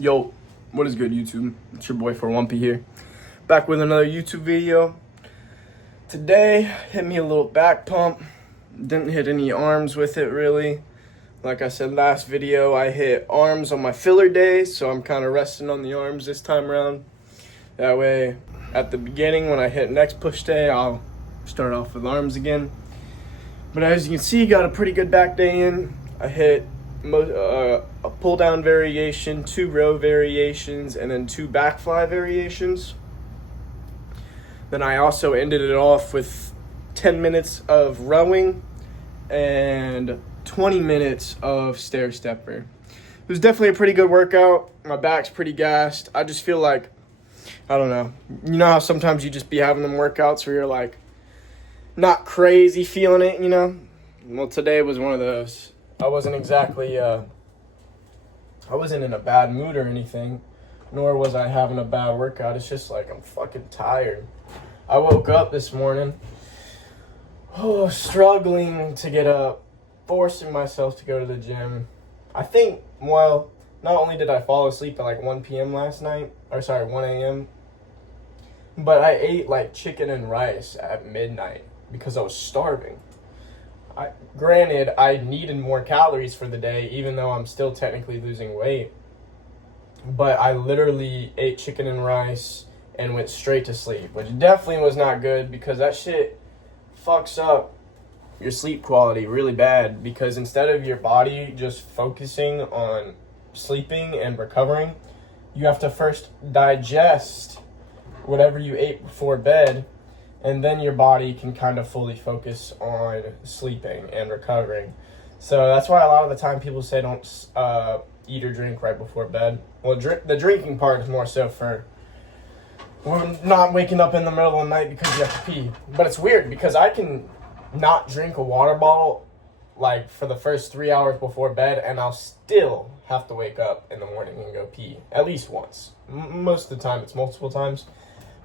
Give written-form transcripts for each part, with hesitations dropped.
Yo, what is good, YouTube? It's your boy 4-1P here, back with another YouTube video. Today, hit me a little back pump. Didn't hit any arms with it, really. Like I said last video, I hit arms on my filler day, so I'm kind of resting on the arms this time around. That way, at the beginning, when I hit next push day, I'll start off with arms again. But as you can see, got a pretty good back day in. I hit a pull down variation, 2 row variations, and then 2 back fly variations. Then I also ended it off with 10 minutes of rowing and 20 minutes of stair stepper. It was definitely a pretty good workout. My back's pretty gassed. I just feel like, I don't know. You know how sometimes you just be having them workouts where you're like not crazy feeling it, you know? Well, today was one of those. I wasn't exactly, I wasn't in a bad mood or anything, nor was I having a bad workout. It's just like I'm fucking tired. I woke up this morning, struggling to get up, forcing myself to go to the gym. I think, well, not only did I fall asleep at like 1 p.m. last night, 1 a.m., but I ate like chicken and rice at midnight because I was starving. Granted, I needed more calories for the day, even though I'm still technically losing weight. But I literally ate chicken and rice and went straight to sleep, which definitely was not good because that shit fucks up your sleep quality really bad. Because instead of your body just focusing on sleeping and recovering, you have to first digest whatever you ate before bed, and then your body can kind of fully focus on sleeping and recovering. So that's why a lot of the time people say don't eat or drink right before bed. Well, the drinking part is more so for not waking up in the middle of the night because you have to pee. But it's weird because I can not drink a water bottle like for the first 3 hours before bed, and I'll still have to wake up in the morning and go pee at least once. Most of the time it's multiple times.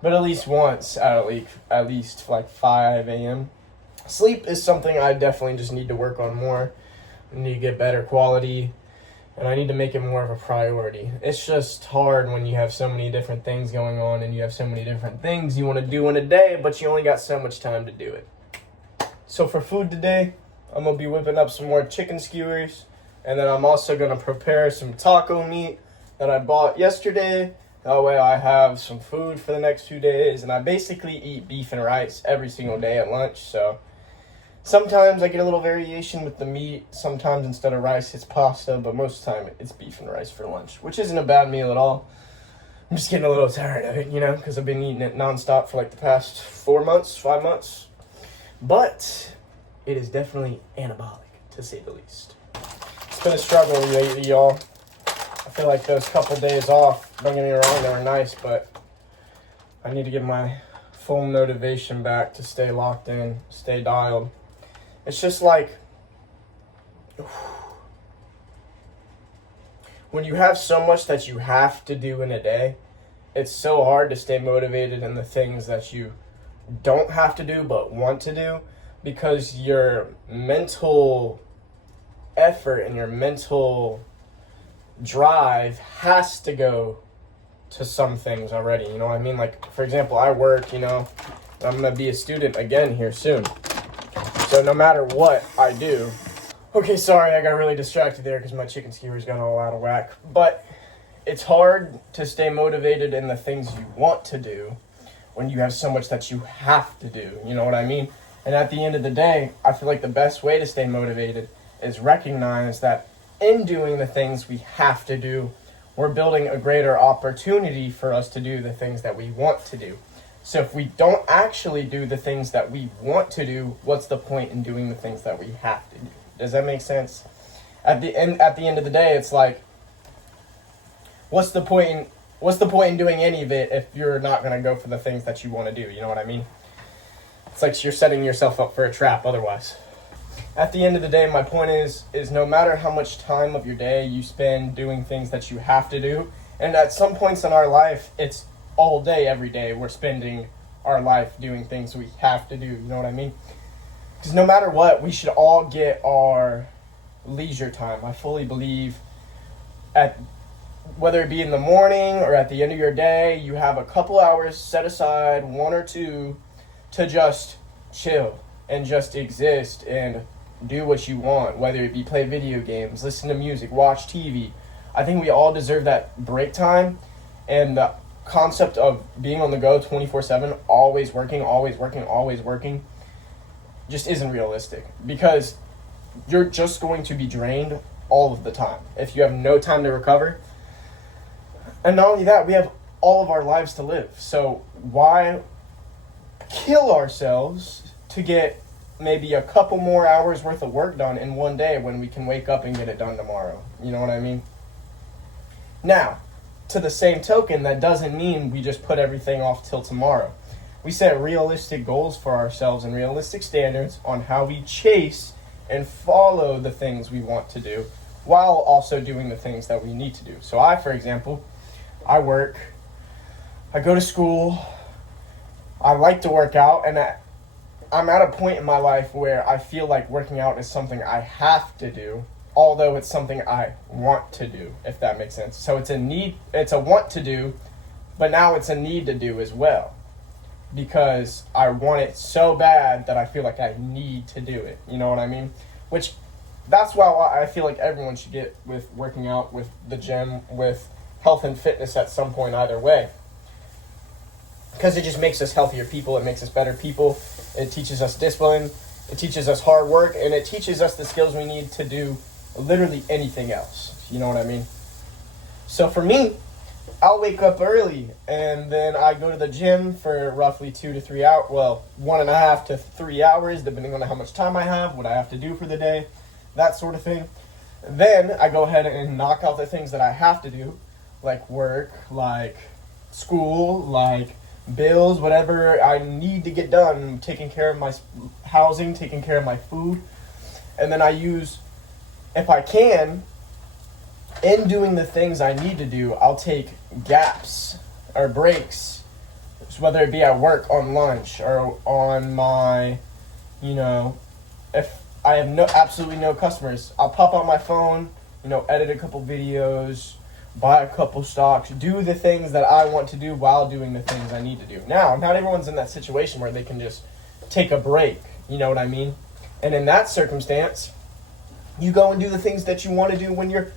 But at least once, at least like 5 a.m. Sleep is something I definitely just need to work on more. I need to get better quality, and I need to make it more of a priority. It's just hard when you have so many different things going on and you have so many different things you want to do in a day, but you only got so much time to do it. So for food today, I'm going to be whipping up some more chicken skewers, and then I'm also going to prepare some taco meat that I bought yesterday. That way I have some food for the next 2 days, and I basically eat beef and rice every single day at lunch, so sometimes I get a little variation with the meat. Sometimes instead of rice, it's pasta, but most of the time it's beef and rice for lunch, which isn't a bad meal at all. I'm just getting a little tired of it, you know, because I've been eating it nonstop for like the past 5 months. But it is definitely anabolic, to say the least. It's been a struggle lately, y'all. I feel like those couple days off, don't get me wrong, they were nice, but I need to get my full motivation back to stay locked in, stay dialed. It's just like, when you have so much that you have to do in a day, it's so hard to stay motivated in the things that you don't have to do but want to do, because your mental effort and your mental drive has to go to some things already, you know what I mean? Like, for example, I work, you know, I'm gonna be a student again here soon, so no matter what I do, okay, sorry, I got really distracted there because my chicken skewers got all out of whack, but it's hard to stay motivated in the things you want to do when you have so much that you have to do, you know what I mean? And at the end of the day, I feel like the best way to stay motivated is recognize that in doing the things we have to do, we're building a greater opportunity for us to do the things that we want to do. So if we don't actually do the things that we want to do, what's the point in doing the things that we have to do? Does that make sense? At the end of the day, it's like, what's the point in doing any of it if you're not going to go for the things that you want to do? You know what I mean? It's like you're setting yourself up for a trap otherwise. At the end of the day, my point is no matter how much time of your day you spend doing things that you have to do, and at some points in our life, it's all day, every day, we're spending our life doing things we have to do, you know what I mean? Because no matter what, we should all get our leisure time. I fully believe at whether it be in the morning or at the end of your day, you have a couple hours set aside, 1 or 2, to just chill and just exist and do what you want, whether it be play video games, listen to music, watch TV. I think we all deserve that break time, and the concept of being on the go 24/7, always working, always working, always working, just isn't realistic, because you're just going to be drained all of the time if you have no time to recover. And not only that, we have all of our lives to live. So why kill ourselves to get maybe a couple more hours worth of work done in one day when we can wake up and get it done tomorrow? You know what I mean? Now, to the same token, that doesn't mean we just put everything off till tomorrow. We set realistic goals for ourselves and realistic standards on how we chase and follow the things we want to do while also doing the things that we need to do. So I, for example, I work, I go to school, I like to work out, and I'm at a point in my life where I feel like working out is something I have to do, although it's something I want to do, if that makes sense. So it's a want to do, but now it's a need to do as well, because I want it so bad that I feel like I need to do it. You know what I mean? Which, that's why I feel like everyone should get with working out, with the gym, with health and fitness at some point either way. Because it just makes us healthier people, it makes us better people, it teaches us discipline, it teaches us hard work, and it teaches us the skills we need to do literally anything else. You know what I mean? So for me, I'll wake up early, and then I go to the gym for roughly 2 to 3 hours, well, 1.5 to 3 hours, depending on how much time I have, what I have to do for the day, that sort of thing. Then I go ahead and knock out the things that I have to do, like work, like school, like bills, whatever I need to get done, taking care of my housing, taking care of my food. And then I use, if I can, in doing the things I need to do, I'll take gaps or breaks, whether it be at work, on lunch, or on my, if I have absolutely no customers, I'll pop on my phone, edit a couple videos, buy a couple stocks, do the things that I want to do while doing the things I need to do. Now, not everyone's in that situation where they can just take a break, you know what I mean? And in that circumstance, you go and do the things that you want to do when you're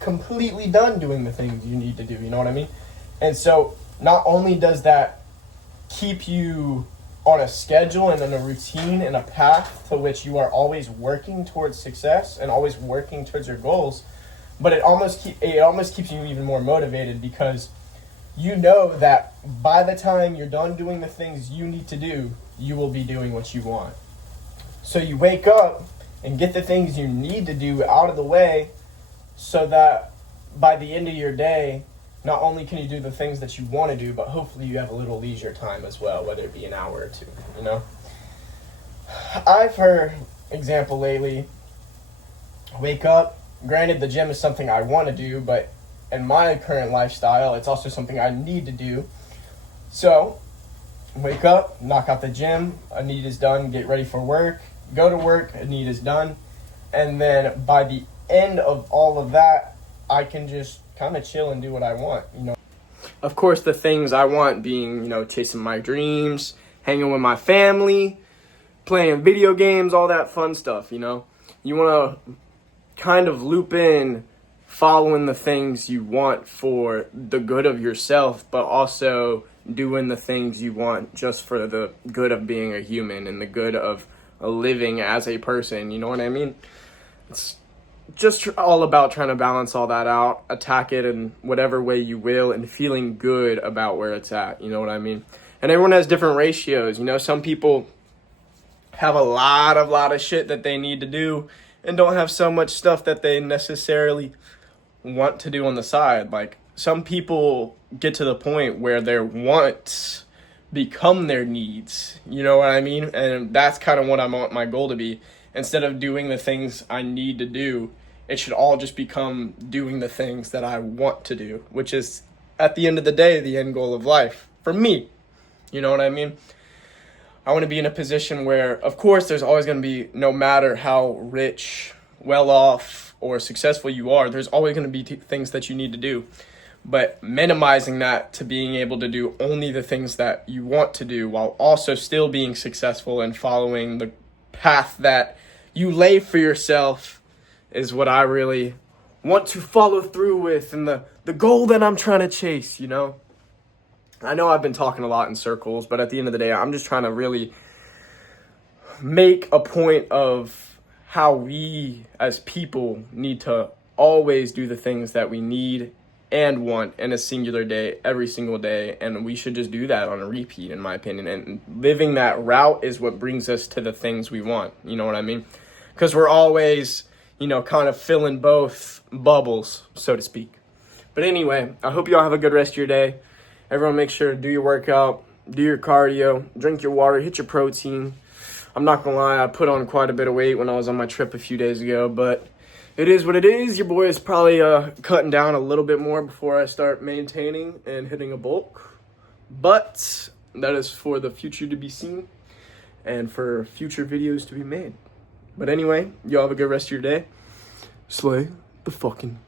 completely done doing the things you need to do, you know what I mean? And so, not only does that keep you on a schedule and in a routine and a path to which you are always working towards success and always working towards your goals, but it almost keeps you even more motivated, because you know that by the time you're done doing the things you need to do, you will be doing what you want. So you wake up and get the things you need to do out of the way, so that by the end of your day, not only can you do the things that you want to do, but hopefully you have a little leisure time as well, whether it be an hour or 2, I, for example, lately wake up. Granted, the gym is something I want to do, but in my current lifestyle, it's also something I need to do. So, wake up, knock out the gym, a need is done, get ready for work, go to work, a need is done, and then by the end of all of that, I can just kind of chill and do what I want, Of course, the things I want being, chasing my dreams, hanging with my family, playing video games, all that fun stuff, You want to kind of loop in following the things you want for the good of yourself, but also doing the things you want just for the good of being a human and the good of living as a person, you know what I mean? It's just all about trying to balance all that out, attack it in whatever way you will, and feeling good about where it's at, you know what I mean? And everyone has different ratios, some people have a lot of shit that they need to do and don't have so much stuff that they necessarily want to do on the side. Like, some people get to the point where their wants become their needs, you know what I mean? And that's kind of what I want my goal to be. Instead of doing the things I need to do, it should all just become doing the things that I want to do, which is, at the end of the day, the end goal of life for me. You know what I mean? I want to be in a position where, of course, there's always going to be, no matter how rich, well-off, or successful you are, there's always going to be things that you need to do. but minimizing that to being able to do only the things that you want to do while also still being successful and following the path that you lay for yourself is what I really want to follow through with, and the goal that I'm trying to chase, you know? I know I've been talking a lot in circles, but at the end of the day, I'm just trying to really make a point of how we as people need to always do the things that we need and want in a singular day, every single day, and we should just do that on a repeat, in my opinion. And living that route is what brings us to the things we want, you know what I mean? Because we're always, you know, kind of filling both bubbles, so to speak. But anyway, I hope you all have a good rest of your day. Everyone make sure to do your workout, do your cardio, drink your water, hit your protein. I'm not gonna lie, I put on quite a bit of weight when I was on my trip a few days ago, but it is what it is. Your boy is probably cutting down a little bit more before I start maintaining and hitting a bulk. But that is for the future to be seen and for future videos to be made. But anyway, y'all have a good rest of your day. Slay the fucking